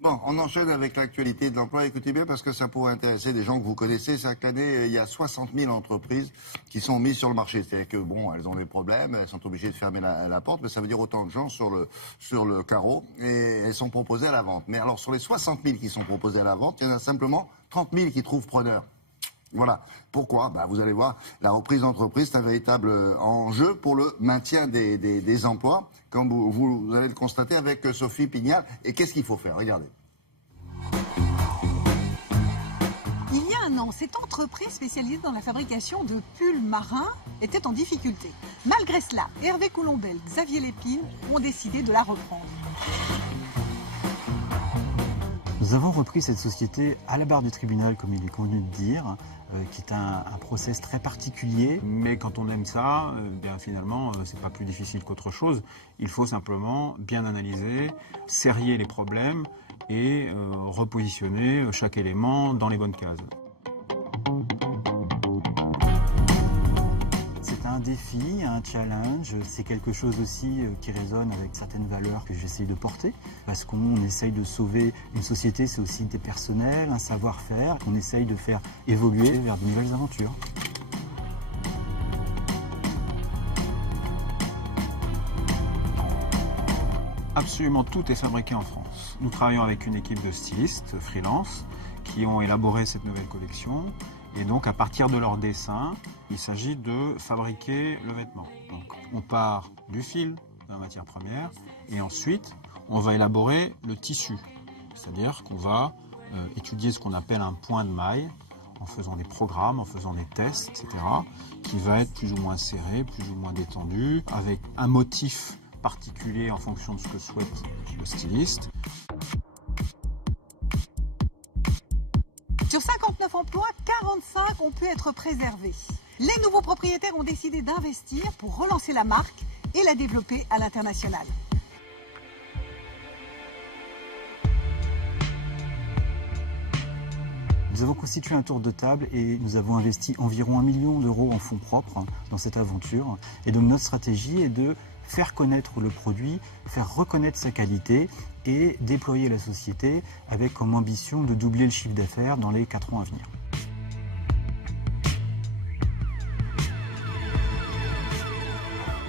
Bon, on enchaîne avec l'actualité de l'emploi. Écoutez bien parce que ça pourrait intéresser des gens que vous connaissez. Chaque année, il y a 60 000 entreprises qui sont mises sur le marché. C'est-à-dire que, bon, elles ont des problèmes, elles sont obligées de fermer la porte, mais ça veut dire autant de gens sur le carreau et elles sont proposées à la vente. Mais alors, sur les 60 000 qui sont proposées à la vente, il y en a simplement 30 000 qui trouvent preneur. Voilà. Pourquoi? Vous allez voir, la reprise d'entreprise, c'est un véritable enjeu pour le maintien des emplois, comme vous allez le constater avec Sophie Pignal. Et qu'est-ce qu'il faut faire? Regardez. Il y a un an, cette entreprise spécialisée dans la fabrication de pulls marins était en difficulté. Malgré cela, Hervé Coulombel, Xavier Lépine ont décidé de la reprendre. Nous avons repris cette société à la barre du tribunal, comme il est convenu de dire, qui est un process très particulier. Mais quand on aime ça, bien finalement, c'est pas plus difficile qu'autre chose. Il faut simplement bien analyser, serrer les problèmes et repositionner chaque élément dans les bonnes cases. C'est un défi, un challenge, c'est quelque chose aussi qui résonne avec certaines valeurs que j'essaye de porter, parce qu'on essaye de sauver une société, c'est aussi des personnels, un savoir-faire qu'on essaye de faire évoluer vers de nouvelles aventures. Absolument tout est fabriqué en France. Nous travaillons avec une équipe de stylistes freelance qui ont élaboré cette nouvelle collection. Et donc, à partir de leurs dessins, il s'agit de fabriquer le vêtement. Donc, on part du fil, de la matière première, et ensuite, on va élaborer le tissu. C'est-à-dire qu'on va étudier ce qu'on appelle un point de maille, en faisant des programmes, en faisant des tests, etc., qui va être plus ou moins serré, plus ou moins détendu, avec un motif particulier en fonction de ce que souhaite le styliste. Sur 59 emplois, 45 ont pu être préservés. Les nouveaux propriétaires ont décidé d'investir pour relancer la marque et la développer à l'international. Nous avons constitué un tour de table et nous avons investi environ 1 million d'euros en fonds propres dans cette aventure. Et donc notre stratégie est de faire connaître le produit, faire reconnaître sa qualité et déployer la société avec comme ambition de doubler le chiffre d'affaires dans les 4 ans à venir.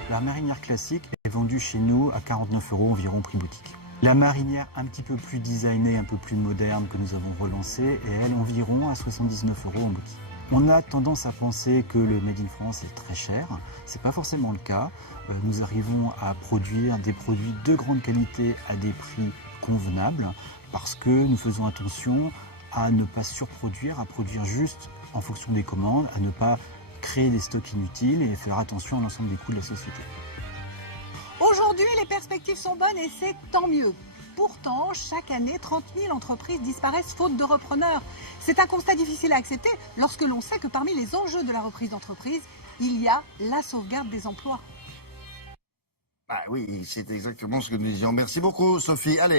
La marinière classique est vendue chez nous à 49 € environ prix boutique. La marinière un petit peu plus designée, un peu plus moderne que nous avons relancée est elle environ à 79 € en boutique. On a tendance à penser que le Made in France est très cher. Ce n'est pas forcément le cas. Nous arrivons à produire des produits de grande qualité à des prix convenables parce que nous faisons attention à ne pas surproduire, à produire juste en fonction des commandes, à ne pas créer des stocks inutiles et faire attention à l'ensemble des coûts de la société. Aujourd'hui, les perspectives sont bonnes et c'est tant mieux. Pourtant, chaque année, 30 000 entreprises disparaissent faute de repreneurs. C'est un constat difficile à accepter lorsque l'on sait que parmi les enjeux de la reprise d'entreprise, il y a la sauvegarde des emplois. Oui, c'est exactement ce que nous disions. Merci beaucoup, Sophie. Allez.